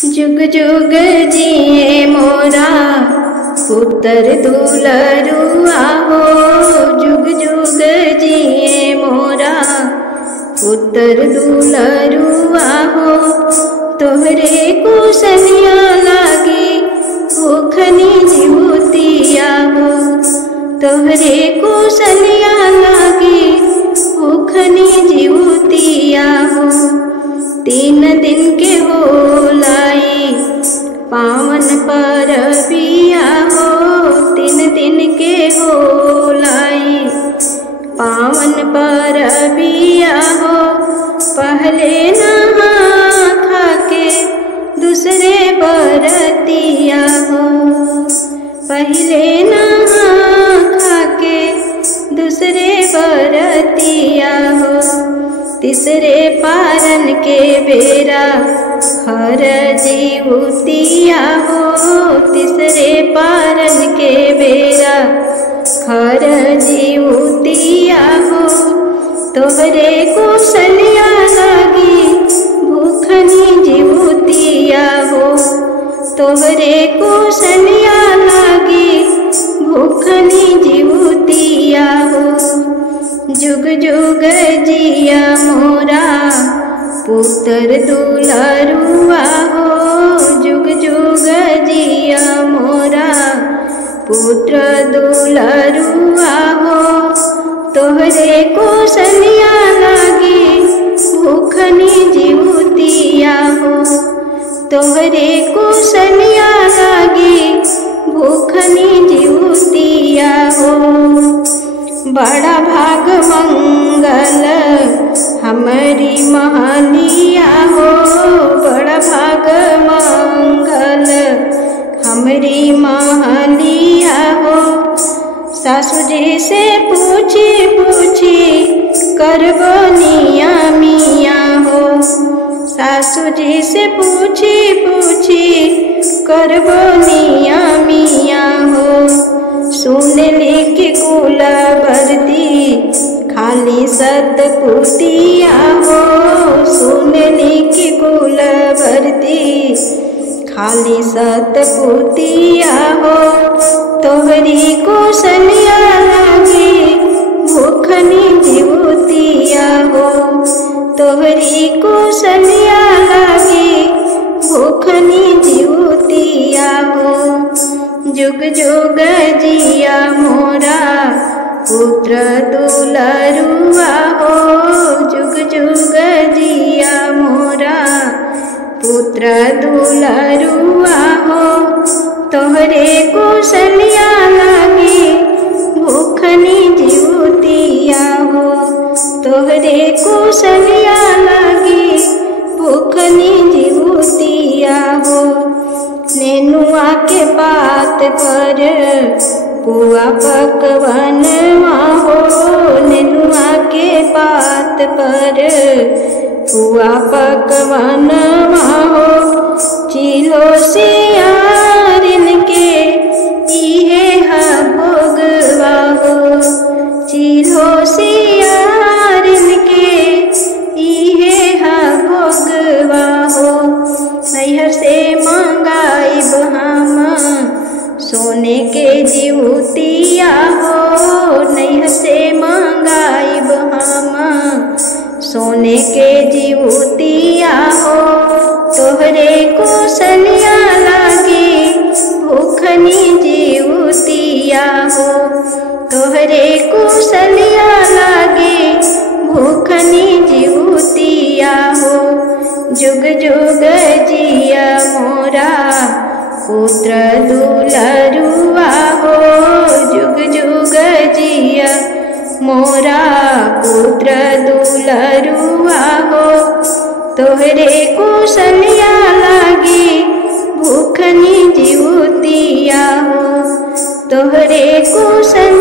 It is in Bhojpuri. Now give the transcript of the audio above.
जुग जुग जिए मोरा पुत्र दुलरुआ हो। जुग जुग जिए मोरा पुत्र दुलरुआ हो। तोहरे कुशलिया लागी भूखनी जिहुतिया हो। तोहरे कुशलिया लागी भूखनी जिहुतिया हो। 3 दिन के होलाई पावन परबिया हो। 3 दिन के होलाई पावन परबिया हो। पहले नहा खा के दूसरे बरतिया हो। पहले नहा खा के दूसरे बरतिया हो। तीसरे पारन के बेरा हर जिहुतिया हो। तीसरे पारन के बेरा हर जिहुतिया हो। तोहरे कुशलिया लागी भूखनी जिहुतिया हो। तोहरे कुशलिया लागी भूखनी जिहुतिया हो। जुग जुग जिया मोरा पुत्र दुलरुआ हो। जुग जुग जिया मोरा पुत्र दुलरुआ हो। तोहरे कुशलिया लागी भूखनी जिहुतिया हो। तोहरे कुशलिया लागी भूखनी जिहुतिया हो। बड़ा भाग मंगल हमारी महलिया हो। बड़ा भाग मंगल हमारी महलिया हो। सासू जी से पूछी पूछी करबो नियमिया हो। सासू जी से पूछी पूछी करबो नियमिया हो। सुनली कि कुल बरती खाली सतपुतिया हो। सुनली कि कुल बरती खाली सतपुतिया हो। तोहरी कुशलिया लागी भूखनी जिहुतिया हो। तोहरी कुशलिया लागी भूखनी जिहुतिया हो। जुग जुग जिया मोरा पुत्र दुलरुआ हो। जुग जुग जिया मोरा पुत्र दुलरुआ हो। तोहरे कुशलिया लागी भूखनी जिहुतिया हो। तोहरे कुशलिया लागी भूखनी जिहुतिया हो। नेनुआ के पात पर पुआ पकवनवा हो। नेनुआ के पात पर पुआ पकवनवा हो। चिलो सियारिन के इहे हा भोगवा हो। चिलो सियारिन के इहे हा भोगवा हो। नैहर से मंगाई हम सोने के जिहुतिया हो। नैहर से मंगाई हम सोने के जिहुतिया हो। तोहरे कुशलिया लागी भूखनी जिहुतिया हो। तोहरे कुशलिया लागी भूखनी जिहुतिया हो। जुग जुग जिया मोरा पुत्र दुलरुआ हो। जुग जुग जिया मोरा पुत्र दुलरुआ हो। तोहरे कुशलिया लागी भूखनी जिहुतिया हो। तोहरे कुशल